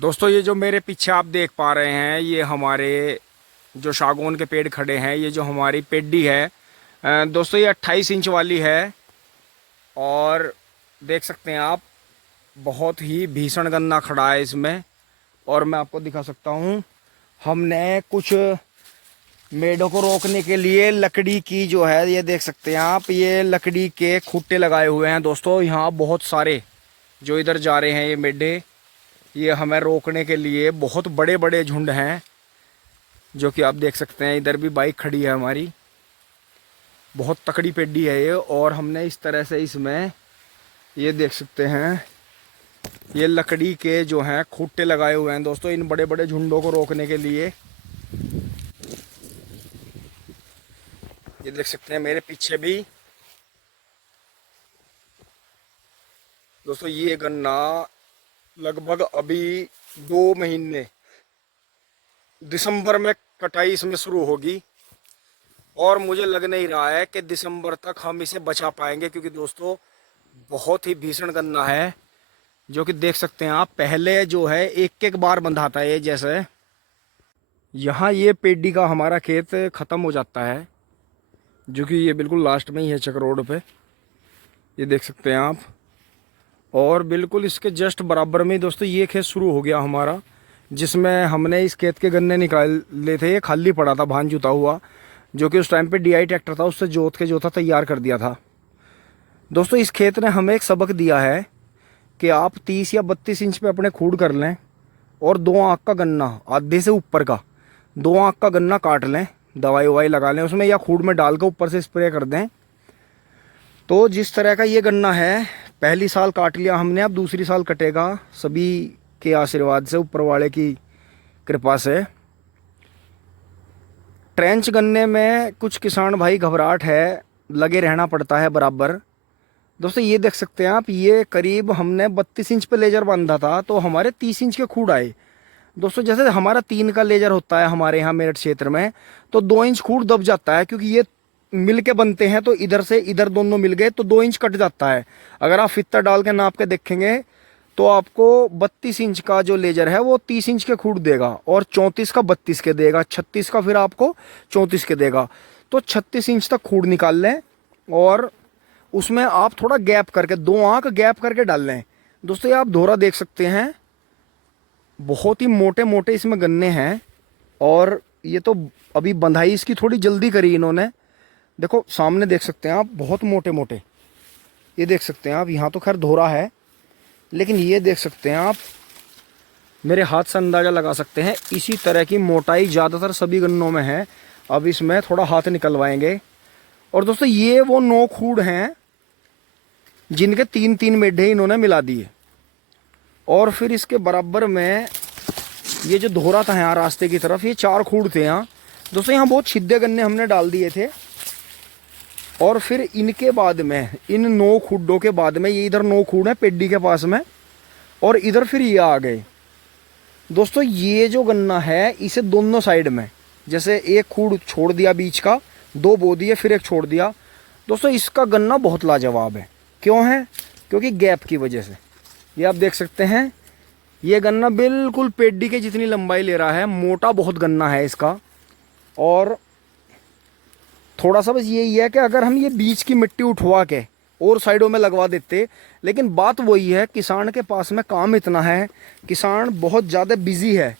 दोस्तों ये जो मेरे पीछे आप देख पा रहे हैं ये हमारे जो सागौन के पेड़ खड़े हैं, ये जो हमारी पेड्डी है दोस्तों ये 28 इंच वाली है। और देख सकते हैं आप, बहुत ही भीषण गन्ना खड़ा है इसमें। और मैं आपको दिखा सकता हूँ, हमने कुछ मेढ़ों को रोकने के लिए लकड़ी की जो है, ये देख सकते हैं आप, ये लकड़ी के खूंटे लगाए हुए हैं दोस्तों। यहाँ बहुत सारे जो इधर जा रहे हैं ये मेढ़े, ये हमें रोकने के लिए बहुत बड़े बड़े झुंड हैं, जो कि आप देख सकते हैं। इधर भी बाइक खड़ी है हमारी, बहुत तकड़ी पेड्डी है ये। और हमने इस तरह से इसमें, ये देख सकते हैं, ये लकड़ी के जो हैं खूंटे लगाए हुए हैं दोस्तों, इन बड़े बड़े झुंडों को रोकने के लिए। ये देख सकते हैं मेरे पीछे भी दोस्तों, ये गन्ना लगभग अभी 2 महीने, दिसंबर में कटाई इसमें शुरू होगी। और मुझे लग नहीं रहा है कि दिसंबर तक हम इसे बचा पाएंगे, क्योंकि दोस्तों बहुत ही भीषण गन्ना है। जो कि देख सकते हैं आप, पहले जो है एक एक बार बंधाता है ये, जैसे यहाँ ये पेड्डी का हमारा खेत ख़त्म हो जाता है, जो कि ये बिल्कुल लास्ट में ही है चक रोड पे, ये देख सकते हैं आप। और बिल्कुल इसके जस्ट बराबर में दोस्तों ये खेत शुरू हो गया हमारा, जिसमें हमने इस खेत के गन्ने निकाल ले थे। ये खाली पड़ा था, भान जुता हुआ, जो कि उस टाइम पे DI ट्रैक्टर था, उससे जोत के जोता तैयार कर दिया था। दोस्तों इस खेत ने हमें एक सबक दिया है कि आप 30 या 32 इंच पे अपने खूड कर लें, और 2 आँख का गन्ना, आधे से ऊपर का 2 आँख का गन्ना काट लें, दवाई ववाई लगा लें उसमें, या खूड में डाल के ऊपर से स्प्रे कर दें। तो जिस तरह का ये गन्ना है, पहली साल काट लिया हमने, अब दूसरी साल कटेगा, सभी के आशीर्वाद से, ऊपर वाले की कृपा से। ट्रेंच गन्ने में कुछ किसान भाई घबराहट है, लगे रहना पड़ता है बराबर। दोस्तों ये देख सकते हैं आप, ये करीब हमने 32 इंच पे लेजर बांधा था, तो हमारे 30 इंच के खूड आए दोस्तों। जैसे हमारा 3 का लेजर होता है हमारे यहाँ मेरठ क्षेत्र में, तो 2 इंच खूड दब जाता है, क्योंकि ये मिल के बनते हैं। तो इधर से इधर दोनों मिल गए तो 2 इंच कट जाता है। अगर आप फित्ता डाल के नाप के देखेंगे तो आपको 32 इंच का जो लेजर है वो 30 इंच के खूड देगा, और 34 का 32 के देगा, 36 का फिर आपको 34 के देगा। तो 36 इंच तक खूड निकाल लें, और उसमें आप थोड़ा गैप करके, 2 आंख गैप करके डाल लें। दोस्तों ये आप धोरा देख सकते हैं, बहुत ही मोटे मोटे इसमें गन्ने हैं। और ये तो अभी बंधाई इसकी थोड़ी जल्दी करी इन्होंने, देखो सामने देख सकते हैं आप, बहुत मोटे मोटे, ये देख सकते हैं आप। यहाँ तो खैर धोरा है, लेकिन ये देख सकते हैं आप, मेरे हाथ से अंदाज़ा लगा सकते हैं, इसी तरह की मोटाई ज़्यादातर सभी गन्नों में है। अब इसमें थोड़ा हाथ निकलवाएंगे। और दोस्तों ये वो 9 खूड हैं जिनके 3-3 मेढे इन्होंने मिला दिए। और फिर इसके बराबर में ये जो धोरा था यहाँ रास्ते की तरफ, ये 4 खूड थे यहाँ दोस्तों। यहाँ बहुत छिद्दे गन्ने हमने डाल दिए थे। और फिर इनके बाद में, इन 9 खूडों के बाद में, ये इधर 9 खूड है पेड्डी के पास में, और इधर फिर ये आ गए दोस्तों। ये जो गन्ना है इसे दोनों साइड में, जैसे एक खूड छोड़ दिया बीच का, 2 बो दिए, फिर एक छोड़ दिया दोस्तों। इसका गन्ना बहुत लाजवाब है। क्यों है? क्योंकि गैप की वजह से। ये आप देख सकते हैं, ये गन्ना बिल्कुल पेड्डी के जितनी लंबाई ले रहा है, मोटा बहुत गन्ना है इसका। और थोड़ा सा बस यही है कि अगर हम ये बीच की मिट्टी उठवा के और साइडों में लगवा देते, लेकिन बात वही है, किसान के पास में काम इतना है, किसान बहुत ज़्यादा बिजी है,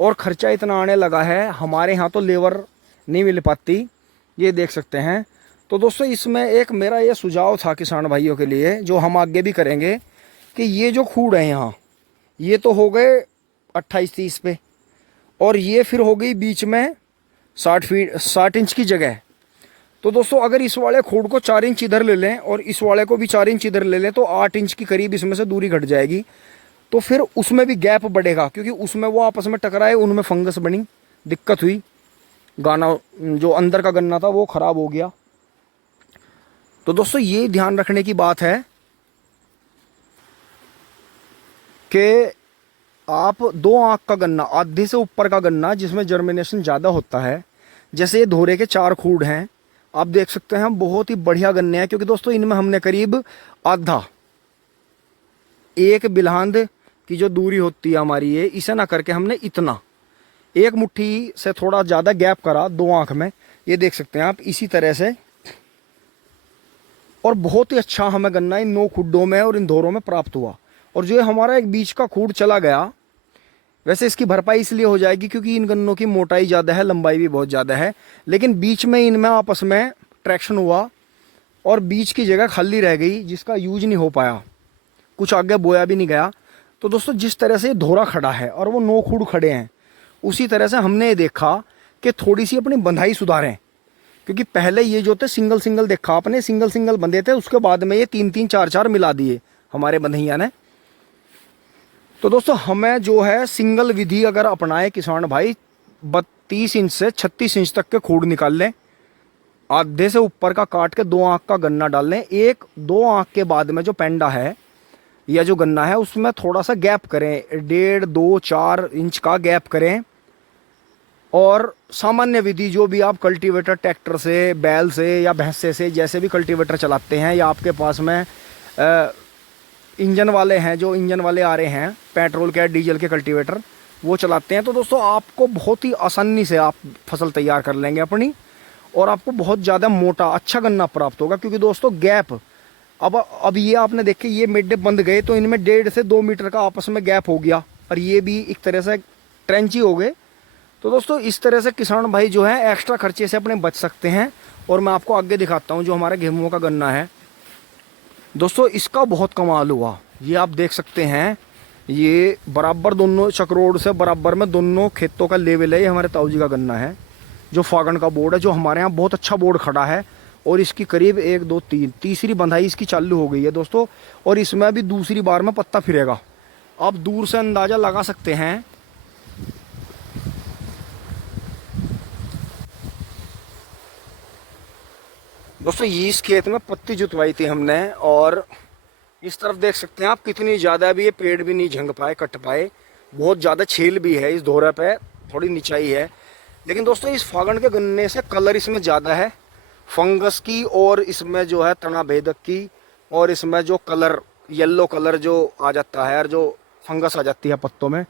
और ख़र्चा इतना आने लगा है, हमारे यहाँ तो लेबर नहीं मिल पाती, ये देख सकते हैं। तो दोस्तों इसमें एक मेरा ये सुझाव था किसान भाइयों के लिए, जो हम आगे भी करेंगे, कि ये जो खूड है यहाँ, ये तो हो गए 28-30 पे, और ये फिर हो गई बीच में 60 इंच की जगह। तो दोस्तों अगर इस वाले खूड को 4 इंच इधर ले लें, और इस वाले को भी 4 इंच इधर ले लें, तो 8 इंच की करीब इसमें से दूरी घट जाएगी। तो फिर उसमें भी गैप बढ़ेगा, क्योंकि उसमें वो आपस में टकराए, उनमें फंगस बनी, दिक्कत हुई, गाना जो अंदर का गन्ना था वो ख़राब हो गया। तो दोस्तों ये ध्यान रखने की बात है कि आप 2 आंख का गन्ना, आधे से ऊपर का गन्ना जिसमें जर्मिनेशन ज़्यादा होता है, जैसे ये धोरे के 4 खूड हैं, आप देख सकते हैं, बहुत ही बढ़िया गन्ने हैं। क्योंकि दोस्तों इनमें हमने करीब आधा, एक बिलहंद की जो दूरी होती है हमारी, ये इसे ना करके हमने इतना एक मुट्ठी से थोड़ा ज़्यादा गैप करा 2 आंख में, ये देख सकते हैं आप इसी तरह से। और बहुत ही अच्छा हमें गन्ना इन 9 खुड्डों में और इन धोरों में प्राप्त हुआ। और जो हमारा एक बीच का खूड चला गया, वैसे इसकी भरपाई इसलिए हो जाएगी क्योंकि इन गन्नों की मोटाई ज़्यादा है, लंबाई भी बहुत ज़्यादा है, लेकिन बीच में इनमें आपस में ट्रैक्शन हुआ और बीच की जगह खाली रह गई जिसका यूज नहीं हो पाया, कुछ आगे बोया भी नहीं गया। तो दोस्तों जिस तरह से धोरा खड़ा है और वो 9 खूड खड़े हैं, उसी तरह से हमने ये देखा कि थोड़ी सी अपनी बंधाई सुधारें, क्योंकि पहले ये जो थे सिंगल सिंगल देखा आपने, सिंगल सिंगल बंधे थे, उसके बाद में ये 3-3 4-4 मिला दिए हमारे बंधैया ने। तो दोस्तों हमें जो है सिंगल विधि अगर अपनाए किसान भाई, 32 इंच से 36 इंच तक के खूड निकाल लें, आधे से ऊपर का काट के 2 आंख का गन्ना डाल लें, 1-2 आंख के बाद में जो पेंडा है या जो गन्ना है उसमें थोड़ा सा गैप करें, 1.5-2-4 इंच का गैप करें। और सामान्य विधि जो भी आप कल्टीवेटर ट्रैक्टर से, बैल से या भैंसे से जैसे भी कल्टीवेटर चलाते हैं, या आपके पास में इंजन वाले हैं, जो इंजन वाले आ रहे हैं पेट्रोल के डीजल के कल्टीवेटर, वो चलाते हैं, तो दोस्तों आपको बहुत ही आसानी से आप फसल तैयार कर लेंगे अपनी, और आपको बहुत ज़्यादा मोटा अच्छा गन्ना प्राप्त होगा। क्योंकि दोस्तों गैप अब ये आपने देखे ये मिड बंद गए तो इनमें 1.5 से 2 मीटर का आपस में गैप हो गया, और ये भी एक तरह से ट्रेंची हो गए। तो दोस्तों इस तरह से किसान भाई जो है एक्स्ट्रा खर्चे से अपने बच सकते हैं। और मैं आपको आगे दिखाता हूँ जो हमारा गेहूं का गन्ना है दोस्तों, इसका बहुत कमाल हुआ। ये आप देख सकते हैं, ये बराबर दोनों चक्रोड़ से बराबर में दोनों खेतों का लेवल है। ये हमारे ताऊ जी का गन्ना है जो फागण का बोर्ड है, जो हमारे यहाँ बहुत अच्छा बोर्ड खड़ा है, और इसकी करीब 1-2-3 तीसरी बंधाई इसकी चालू हो गई है दोस्तों। और इसमें अभी दूसरी बार में पत्ता फिरेगा। आप दूर से अंदाज़ा लगा सकते हैं। दोस्तों ये इस खेत में पत्ती जुतवाई थी हमने, और इस तरफ देख सकते हैं आप कितनी ज़्यादा भी ये पेड़ भी नहीं झंग पाए, कट पाए, बहुत ज़्यादा छील भी है इस धोरे पे, थोड़ी निचाई है। लेकिन दोस्तों इस फागण के गन्ने से कलर इसमें ज़्यादा है फंगस की, और इसमें जो है तना भेदक की, और इसमें जो कलर येलो कलर जो आ जाता है और जो फंगस आ जाती है पत्तों में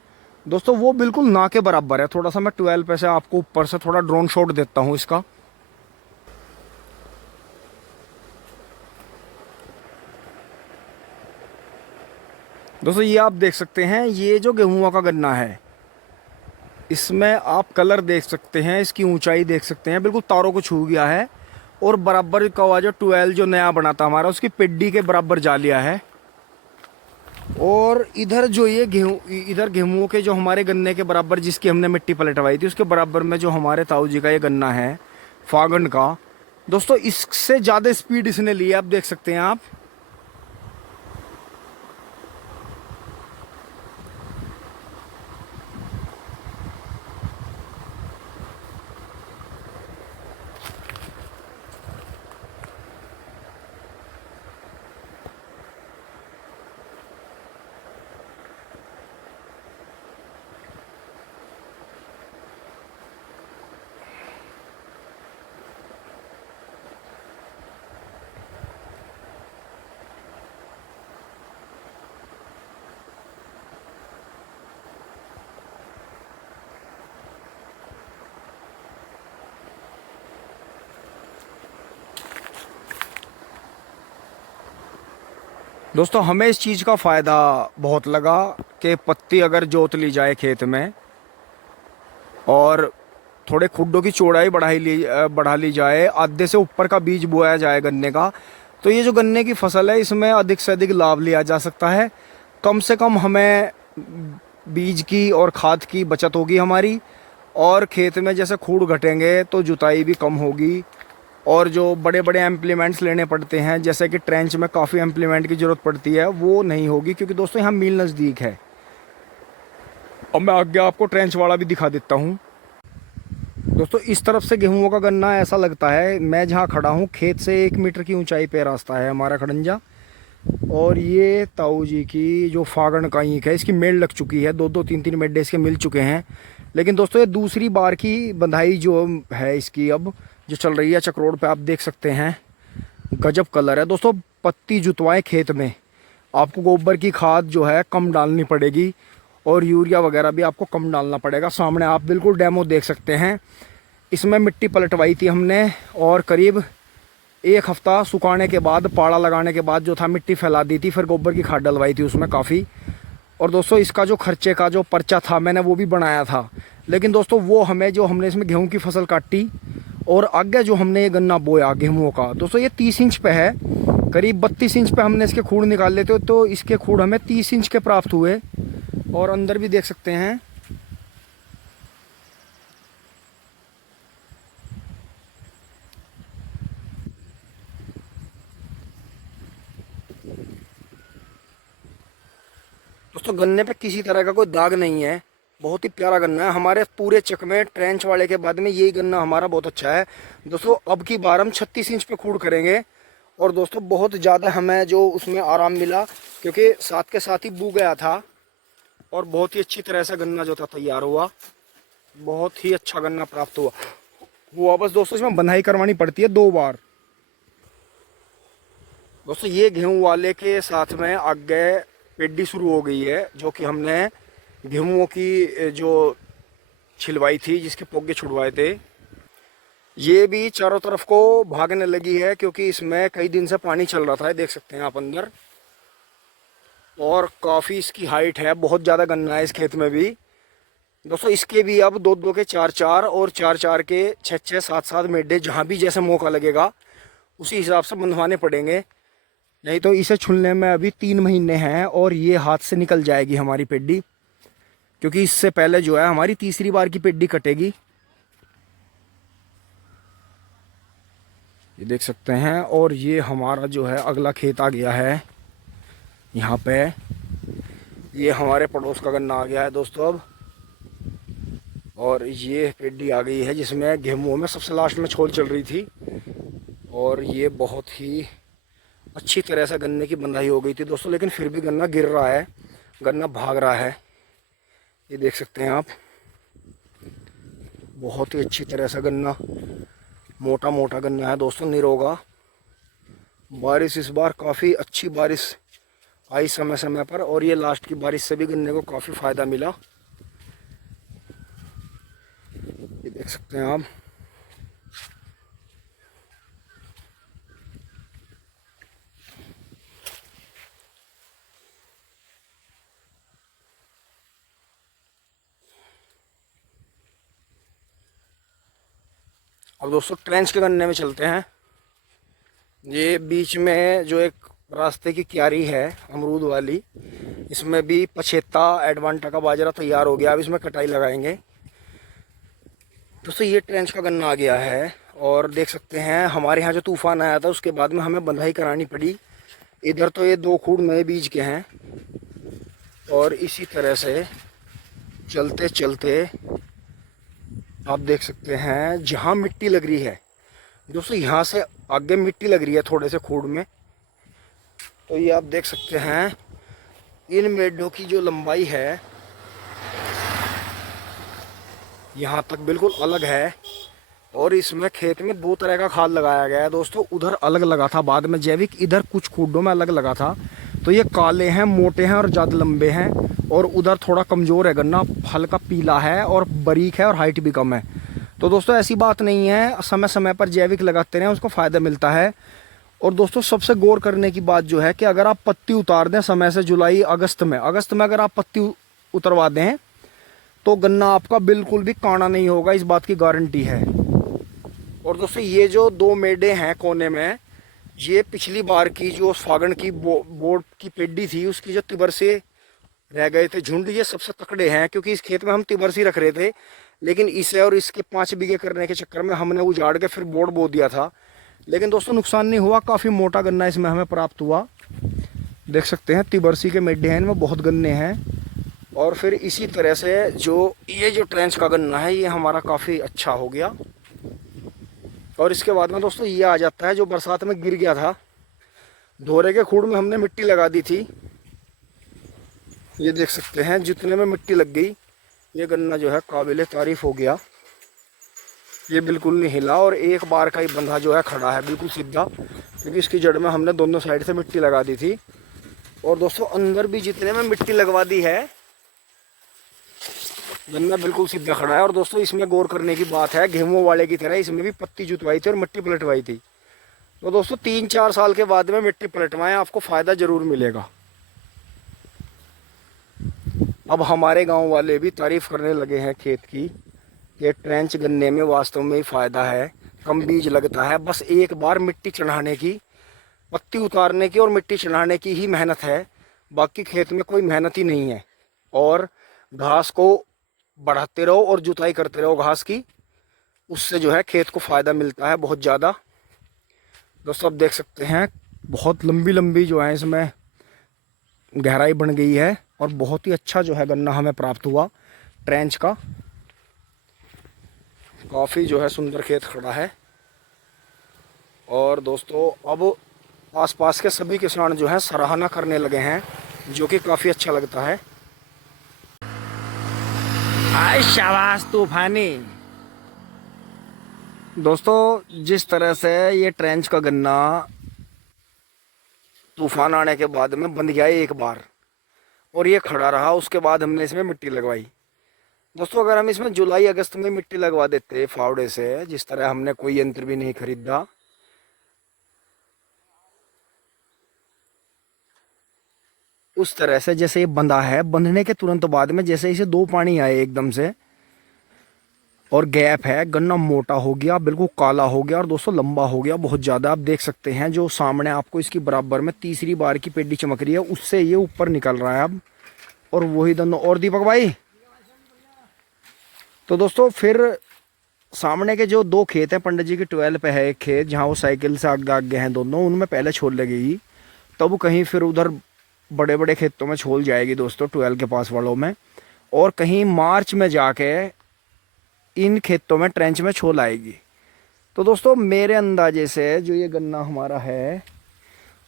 दोस्तों, वो बिल्कुल ना के बराबर है। थोड़ा सा मैं 12 पे से आपको ऊपर से थोड़ा ड्रोन शॉट देता हूँ इसका। दोस्तों ये आप देख सकते हैं, ये जो गेहूं का गन्ना है इसमें आप कलर देख सकते हैं, इसकी ऊंचाई देख सकते हैं, बिल्कुल तारों को छू गया है। और बराबर का हुआ जो 12 जो नया बना था हमारा, उसकी पिड्डी के बराबर जा लिया है। और इधर जो ये इधर गेहूं के जो हमारे गन्ने के बराबर जिसकी हमने मिट्टी पलटवाई थी, उसके बराबर में जो हमारे ताऊ जी का ये गन्ना है फागण का दोस्तों, इससे ज़्यादा स्पीड इसने ली है। आप देख सकते हैं आप, दोस्तों हमें इस चीज़ का फ़ायदा बहुत लगा कि पत्ती अगर जोत ली जाए खेत में और थोड़े खुड्डों की चौड़ाई बढ़ा ली जाए, आधे से ऊपर का बीज बोया जाए गन्ने का, तो ये जो गन्ने की फसल है इसमें अधिक से अधिक लाभ लिया जा सकता है। कम से कम हमें बीज की और खाद की बचत होगी हमारी, और खेत में जैसे खूड़ घटेंगे तो जुताई भी कम होगी। और जो बड़े बड़े एम्प्लीमेंट्स लेने पड़ते हैं, जैसे कि ट्रेंच में काफ़ी एम्प्लीमेंट की ज़रूरत पड़ती है, वो नहीं होगी, क्योंकि दोस्तों यहाँ मील नज़दीक है। अब मैं आगे आपको ट्रेंच वाला भी दिखा देता हूँ। दोस्तों इस तरफ से गेहूं का गन्ना ऐसा लगता है, मैं जहाँ खड़ा हूँ खेत से 1 मीटर की ऊंचाई पे रास्ता है हमारा खड़ंजा, और ये ताऊ जी की जो फागण का ईंख है इसकी मेल लग चुकी है, 2-2 3-3 मेढे इसके मिल चुके हैं। लेकिन दोस्तों ये दूसरी बार की बंधाई जो है इसकी अब जो चल रही है चक्रोड़ पे, आप देख सकते हैं गजब कलर है दोस्तों। पत्ती जुतवाएं खेत में आपको गोबर की खाद जो है कम डालनी पड़ेगी और यूरिया वगैरह भी आपको कम डालना पड़ेगा। सामने आप बिल्कुल डेमो देख सकते हैं। इसमें मिट्टी पलटवाई थी हमने और करीब 1 हफ्ता सुखाने के बाद, पाड़ा लगाने के बाद जो था मिट्टी फैला दी थी, फिर गोबर की खाद डलवाई थी उसमें काफ़ी। और दोस्तों इसका जो खर्चे का जो पर्चा था मैंने वो भी बनाया था। लेकिन दोस्तों वो हमने इसमें गेहूं की फसल काटी और आगे जो हमने ये गन्ना बोया गेहूं का, दोस्तों ये 30 इंच पे है। करीब 32 इंच पे हमने इसके खूड़ निकाले थे, तो इसके खूड़ हमें 30 इंच के प्राप्त हुए। और अंदर भी देख सकते हैं। दोस्तों गन्ने पे किसी तरह का कोई दाग नहीं है, बहुत ही प्यारा गन्ना है। हमारे पूरे चक में ट्रेंच वाले के बाद में यही गन्ना हमारा बहुत अच्छा है। दोस्तों अब की बार हम 36 इंच पे खूड़ करेंगे। और दोस्तों बहुत ज़्यादा हमें जो उसमें आराम मिला, क्योंकि साथ के साथ ही बू गया था और बहुत ही अच्छी तरह से गन्ना जो था तैयार हुआ। बहुत ही अच्छा गन्ना प्राप्त हुआ। बस दोस्तों इसमें बंधाई करवानी पड़ती है 2 बार। दोस्तों ये गेहूं वाले के साथ में आगे पेडी शुरू हो गई है, जो कि हमने गेहूं की जो छिलवाई थी, जिसके पोगे छुड़वाए थे। ये भी चारों तरफ को भागने लगी है, क्योंकि इसमें कई दिन से पानी चल रहा था, देख सकते हैं आप अंदर। और काफ़ी इसकी हाइट है, बहुत ज़्यादा गन्ना है इस खेत में भी। दोस्तों इसके भी अब 2-2 के 4-4 और 4-4 के 6-6, 7-7 मेढे जहाँ भी जैसे मौका लगेगा उसी हिसाब से बंधवाने पड़ेंगे। नहीं तो इसे छुलने में अभी 3 महीने हैं और ये हाथ से निकल जाएगी हमारी पेड्डी, क्योंकि इससे पहले जो है हमारी तीसरी बार की पेड्डी कटेगी। ये देख सकते हैं। और ये हमारा जो है अगला खेत आ गया है यहाँ पे। ये हमारे पड़ोस का गन्ना आ गया है दोस्तों अब। और ये पेड्डी आ गई है जिसमें गेहूं में सबसे लास्ट में छोल चल रही थी। और ये बहुत ही अच्छी तरह से गन्ने की बंधाई हो गई थी दोस्तों, लेकिन फिर भी गन्ना गिर रहा है, गन्ना भाग रहा है। ये देख सकते हैं आप, बहुत ही अच्छी तरह से गन्ना, मोटा मोटा गन्ना है दोस्तों, निरोगा। बारिश इस बार काफ़ी अच्छी बारिश आई समय समय पर, और ये लास्ट की बारिश से भी गन्ने को काफ़ी फ़ायदा मिला। ये देख सकते हैं आप। अब दोस्तों ट्रेंच के गन्ने में चलते हैं। ये बीच में जो एक रास्ते की क्यारी है अमरूद वाली, इसमें भी पछेता एडवांटा का बाजरा तैयार हो गया। अब इसमें कटाई लगाएंगे। दोस्तों ये ट्रेंच का गन्ना आ गया है। और देख सकते हैं हमारे यहाँ जो तूफान आया था उसके बाद में हमें बंधाई करानी पड़ी। इधर तो ये 2 खूड़ नए बीज के हैं। और इसी तरह से चलते चलते आप देख सकते हैं जहाँ मिट्टी लग रही है दोस्तों, यहाँ से आगे मिट्टी लग रही है थोड़े से खूड़ में। तो ये आप देख सकते हैं इन मेढों की जो लंबाई है यहाँ तक बिल्कुल अलग है। और इसमें खेत में 2 तरह का खाद लगाया गया है दोस्तों। उधर अलग लगा था बाद में जैविक, इधर कुछ खूडों में अलग लगा था। तो ये काले हैं, मोटे हैं और ज़्यादा लंबे हैं। और उधर थोड़ा कमज़ोर है गन्ना, हल्का पीला है और बारीक है और हाइट भी कम है। तो दोस्तों ऐसी बात नहीं है, समय समय पर जैविक लगाते रहें, उसको फ़ायदा मिलता है। और दोस्तों सबसे गौर करने की बात जो है कि अगर आप पत्ती उतार दें समय से, जुलाई अगस्त में अगर आप पत्ती उतरवा दें तो गन्ना आपका बिल्कुल भी काना नहीं होगा, इस बात की गारंटी है। और दोस्तों ये जो 2 मेढे हैं कोने में, ये पिछली बार की जो फागण की बोर्ड की पेड्डी थी उसकी जो तिबर से रह गए थे झुंड, ये सबसे तकड़े हैं। क्योंकि इस खेत में हम तिबर सी रख रहे थे, लेकिन इसे और इसके 5 बीघे करने के चक्कर में हमने उजाड़ के फिर बोर्ड बो दिया था। लेकिन दोस्तों नुकसान नहीं हुआ, काफ़ी मोटा गन्ना इसमें हमें प्राप्त हुआ। देख सकते हैं तिबरसी के मेढे हैं, इनमें बहुत गन्ने हैं। और फिर इसी तरह से ये जो ट्रेंच का गन्ना है ये हमारा काफ़ी अच्छा हो गया। और इसके बाद में दोस्तों ये आ जाता है जो बरसात में गिर गया था, धोरे के खूड़ में हमने मिट्टी लगा दी थी। ये देख सकते हैं जितने में मिट्टी लग गई, ये गन्ना जो है काबिल तारीफ़ हो गया। ये बिल्कुल नहीं हिला और एक बार का ही बंधा जो है खड़ा है बिल्कुल सीधा, क्योंकि इसकी जड़ में हमने दोनों साइड से मिट्टी लगा दी थी। और दोस्तों अंदर भी जितने में मिट्टी लगवा दी है, गन्ना बिल्कुल सीधा खड़ा है। और दोस्तों इसमें गौर करने की बात है, गेहूं वाले की तरह इसमें भी पत्ती जुतवाई थी और मिट्टी पलटवाई थी। तो दोस्तों 3-4 साल के बाद में मिट्टी पलटवाएं, आपको फायदा जरूर मिलेगा। अब हमारे गांव वाले भी तारीफ करने लगे हैं खेत की। ये ट्रेंच गन्ने में वास्तव में ही फायदा है, कम बीज लगता है, बस एक बार मिट्टी चढ़ाने की, पत्ती उतारने की और मिट्टी चढ़ाने की ही मेहनत है, बाकी खेत में कोई मेहनत ही नहीं है। और घास को बढ़ाते रहो और जुताई करते रहो घास की, उससे जो है खेत को फ़ायदा मिलता है बहुत ज़्यादा। दोस्तों आप देख सकते हैं बहुत लंबी लंबी जो है इसमें गहराई बन गई है और बहुत ही अच्छा जो है गन्ना हमें प्राप्त हुआ ट्रेंच का। काफ़ी जो है सुंदर खेत खड़ा है। और दोस्तों अब आसपास के सभी किसान जो है सराहना करने लगे हैं, जो कि काफ़ी अच्छा लगता है। आय शाबाश तूफानी। दोस्तों जिस तरह से ये ट्रेंच का गन्ना तूफान आने के बाद में बंद गया एक बार और ये खड़ा रहा, उसके बाद हमने इसमें मिट्टी लगवाई। दोस्तों अगर हम इसमें जुलाई अगस्त में मिट्टी लगवा देते फावड़े से, जिस तरह हमने कोई यंत्र भी नहीं खरीदा, उस तरह से जैसे ये बंधा है, बंधने के तुरंत बाद में जैसे इसे 2 पानी आए एकदम से और गैप है, गन्ना मोटा हो गया, बिल्कुल काला हो गया और दोस्तों लंबा हो गया बहुत ज़्यादा। आप देख सकते हैं जो सामने आपको इसकी बराबर में तीसरी बार की पेडी चमक रही है, उससे ये ऊपर निकल रहा है अब। और वही दोनों। और दीपक भाई, तो दोस्तों फिर सामने के जो 2 खेत हैं, पंडित जी की 12 पे है एक खेत जहाँ वो साइकिल से आगे आगे हैं दोनों, उनमें पहले छोल लगेगी, तब कहीं फिर उधर बड़े बड़े खेतों में छोल जाएगी दोस्तों 12 के पास वालों में। और कहीं मार्च में जाके इन खेतों में ट्रेंच में छोल आएगी। तो दोस्तों मेरे अंदाजे से जो ये गन्ना हमारा है,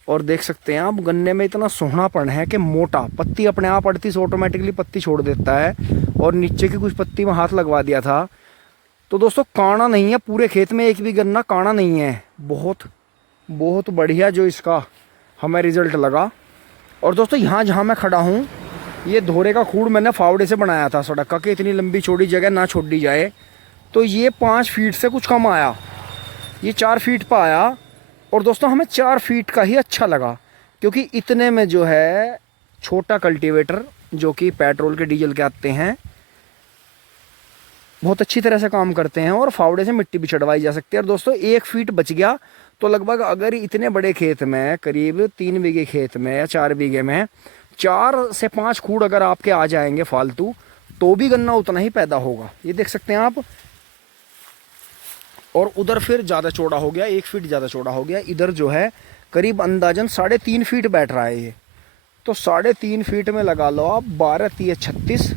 और देख सकते हैं आप गन्ने में इतना सोहनापन है कि मोटा, पत्ती अपने आप 38 ऑटोमेटिकली पत्ती छोड़ देता है। और नीचे की कुछ पत्ती में हाथ लगवा दिया था। तो दोस्तों काना नहीं है पूरे खेत में, एक भी गन्ना काना नहीं है। बहुत बहुत बढ़िया जो इसका हमें रिजल्ट लगा। और दोस्तों यहाँ जहाँ मैं खड़ा हूँ, ये धोरे का खूड़ मैंने फावड़े से बनाया था सड़क का, कि इतनी लंबी चौड़ी जगह ना छोड़ी जाए। तो ये 5 फीट से कुछ कम आया, ये 4 फीट पर आया। और दोस्तों हमें 4 फीट का ही अच्छा लगा, क्योंकि इतने में जो है छोटा कल्टीवेटर जो कि पेट्रोल के डीजल के आते हैं, बहुत अच्छी तरह से काम करते हैं और फावड़े से मिट्टी भी चढ़वाई जा सकती है। और दोस्तों 1 फीट बच गया तो लगभग, अगर इतने बड़े खेत में, करीब 3 बीघे खेत में या 4 बीघे में 4 से 5 खूड़ अगर आपके आ जाएंगे फालतू, तो भी गन्ना उतना ही पैदा होगा। ये देख सकते हैं आप। और उधर फिर ज़्यादा चौड़ा हो गया, 1 फीट ज़्यादा चौड़ा हो गया। इधर जो है करीब अंदाजन 3.5 फीट बैठ रहा है ये। तो 3.5 फीट में लगा लो आप 12×3=36,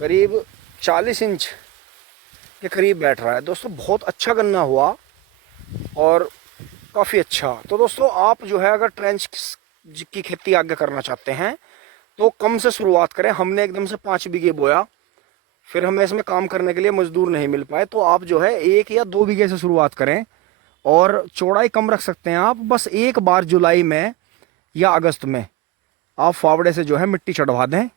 करीब 40 इंच के करीब बैठ रहा है। दोस्तों बहुत अच्छा गन्ना हुआ और काफ़ी अच्छा। तो दोस्तों आप जो है अगर ट्रेंच की खेती आगे करना चाहते हैं तो कम से शुरुआत करें। हमने एकदम से 5 बीघे बोया, फिर हमें इसमें काम करने के लिए मजदूर नहीं मिल पाए, तो आप जो है 1 या 2 बीघे से शुरुआत करें। और चौड़ाई कम रख सकते हैं आप, बस एक बार जुलाई में या अगस्त में आप फावड़े से जो है मिट्टी चढ़वा दें,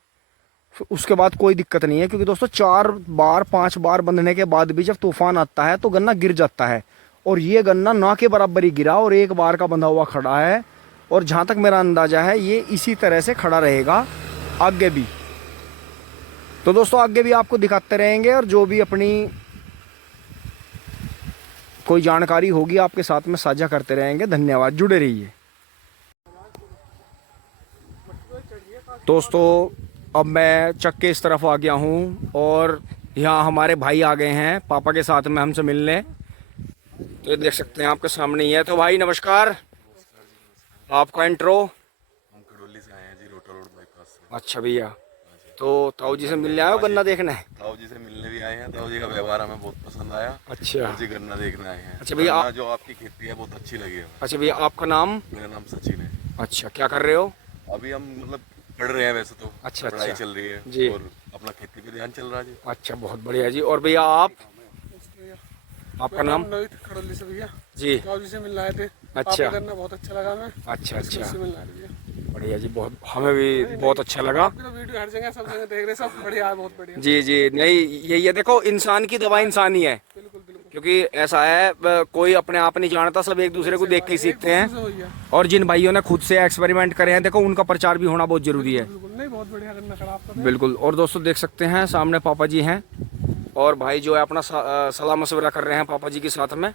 उसके बाद कोई दिक्कत नहीं है। क्योंकि दोस्तों 4 बार 5 बार बंधने के बाद भी जब तूफान आता है तो गन्ना गिर जाता है। और ये गन्ना ना के बराबर ही गिरा और एक बार का बंधा हुआ खड़ा है। और जहाँ तक मेरा अंदाज़ा है ये इसी तरह से खड़ा रहेगा आगे भी। तो दोस्तों आगे भी आपको दिखाते रहेंगे और जो भी अपनी कोई जानकारी होगी आपके साथ में साझा करते रहेंगे। धन्यवाद, जुड़े रहिए दोस्तों। अब मैं चक के इस तरफ आ गया हूँ और यहाँ हमारे भाई आ गए हैं पापा के साथ में हमसे मिलने। तो ये देख सकते हैं आपके सामने ही है। तो भाई नमस्कार, आपका इंट्रो। हम खड़ोली से आए हैं जी, रोटा रोड बाईपास से। अच्छा भैया, तो ताऊ जी से मिलने आए हो गन्ना देखने? ताऊ जी से मिलने भी आए हैं, ताऊ जी का व्यवहार हमें बहुत पसंद आया। अच्छा, ताऊ जी गन्ना देखने आए हैं। अच्छा भैया, जो आपकी खेती है बहुत अच्छी लगी है। अच्छा भैया आपका नाम? मेरा नाम सचिन है। अच्छा, क्या कर रहे हो अभी हम मतलब पढ़ रहे हैं वैसे तो। अच्छा, पढ़ाई अच्छा चल रही है जी, और अपना खेती पे ध्यान चल रहा है जी। अच्छा बहुत बढ़िया जी। और भैया आप, आपका नाम? नवीन खड़ोली से भैया जी, ताऊ जी से मिलने आए थे। अच्छा, करना बहुत अच्छा लगा हमें। अच्छा अच्छा। मिलने आए भैया। बढ़िया जी, बहुत हमें भी बहुत अच्छा लगा। आपकी तो वीडियो हर जगह सब जगह देख रहे हैं, सब बढ़िया है, बहुत बढ़िया। जी जी, नहीं यही है, देखो इंसान की दवा इंसान ही है, बिल्कुल बिल्कुल। क्योंकि ऐसा है कोई अपने आप नहीं जानता, सब एक दूसरे को देख के ही सीखते हैं। वही है। और जिन भाइयों ने खुद से एक्सपेरिमेंट करे हैं, देखो उनका प्रचार भी होना बहुत जरूरी है। बिल्कुल नहीं, बहुत बढ़िया गन्ना खराब कर रहे हैं। बिल्कुल। और दोस्तों देख सकते हैं सामने पापा जी हैं, और भाई जो है अपना सलाह मशवरा कर रहे हैं पापा जी के साथ में।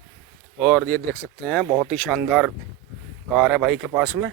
और ये देख सकते हैं बहुत ही शानदार कार है भाई के पास में।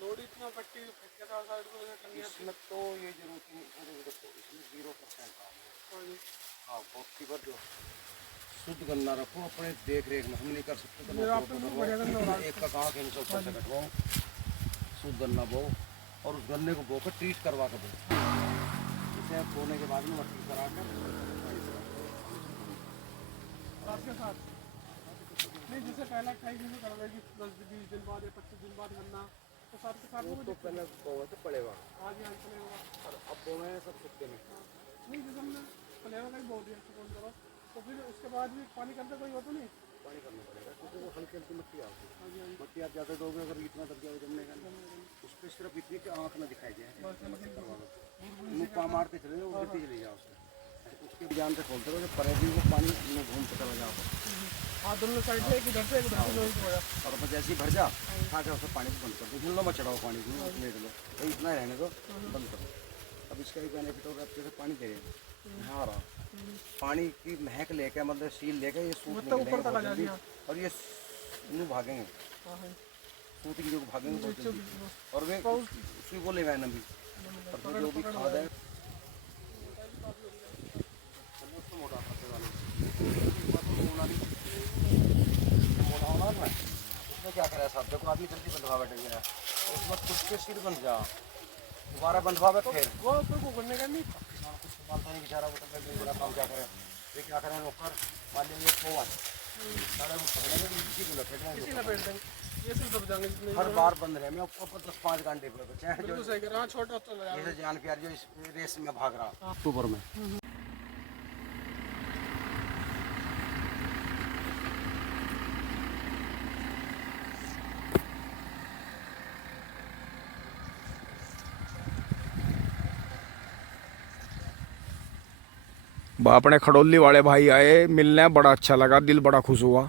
लोड इतना पट्टी ठेकेदार साइड को करनी है। इसमें तो ये जरूरत नहीं है, देखो इसमें 0% काम है। हाँ, बहुत बार जो शुद्ध गन्ना रखो अपने देख रेख में, हम नहीं कर सकते तो ये आपने तो बढ़िया गन्ना उड़ा एक का कहा कि इनसे ऊपर से कटवाओ, शुद्ध गन्ना बो और उस गन्ने को बो कर ट्रीट करवा कर दो। इसे बोने के बाद में मट्टी करा कर आपके साथ नहीं, जैसे पहला 28 दिन में करवाएगी, 10-20 दिन बाद या 25 दिन बाद गन्ना, तो साथ के साथ वो तो पहले बोए तो पड़ेगा आज ही चलेगा। और अब बोए हैं सब सुखते में। नहीं, जैसे हमने पलेवा का ही बो दिया तो कौन करो, तो फिर उसके बाद भी पानी करते कोई हो तो नहीं। पानी करना पड़ेगा क्योंकि वो हल्की हल्की मट्टी आती है। मट्टी आप ज़्यादा दोगे अगर इतना दब जाए जमने का, उस पर सिर्फ इतनी कि आँख ना दिखाई दे, करवा लो, मुक्का मारते चले जाओ, गिरते चले जाओ उसके जान से खोलते रहो, परे भी वो पानी घूमते चला जाओ। हाँ, दोनों साइड से, एक इधर से एक उधर से, वही होया। और बस जैसे ही भर जा खा के उसमें पानी को बंद कर दो, हिल लो मत चढ़ाओ पानी को, लेट लो तो इतना रहने दो, बंद करो। अब इसका एक बेनिफिट होगा, अच्छे से पानी दे हाँ रहा पानी की महक लेके, मतलब सील लेके ये सूट मतलब ऊपर तक आ जाएगी। और ये यूँ भागेंगे, सूट की जो भागेंगे बहुत जल्दी, और वे उसी को ले गए नमी और जो भी खाद है उसमें क्या करे साहब, देखो आदमी जल्दी बंधवा बैठेंगे, उसमें खुद के सिर बंध जा, दोबारा बंधवा बैठ फिर वो कोई करने का नहीं, कुछ मानता नहीं बेचारा, वो तो बड़ा काम क्या करे, ये क्या करें नौकर मान लेंगे खोवा साढ़े वो पकड़ेंगे किसी को लपेट किसी लेंगे, लपेट देंगे, ये सिर्फ दब जाएंगे जितने। हर बार बंद रहे मैं ऊपर 10-5 घंटे पे बचे हैं, बिल्कुल सही कर रहा, छोटा चला जाएगा। जैसे जान प्यार जो इस रेस में भाग रहा अक्टूबर में। अपने खड़ोली वाले भाई आए मिलने, बड़ा अच्छा लगा, दिल बड़ा खुश हुआ।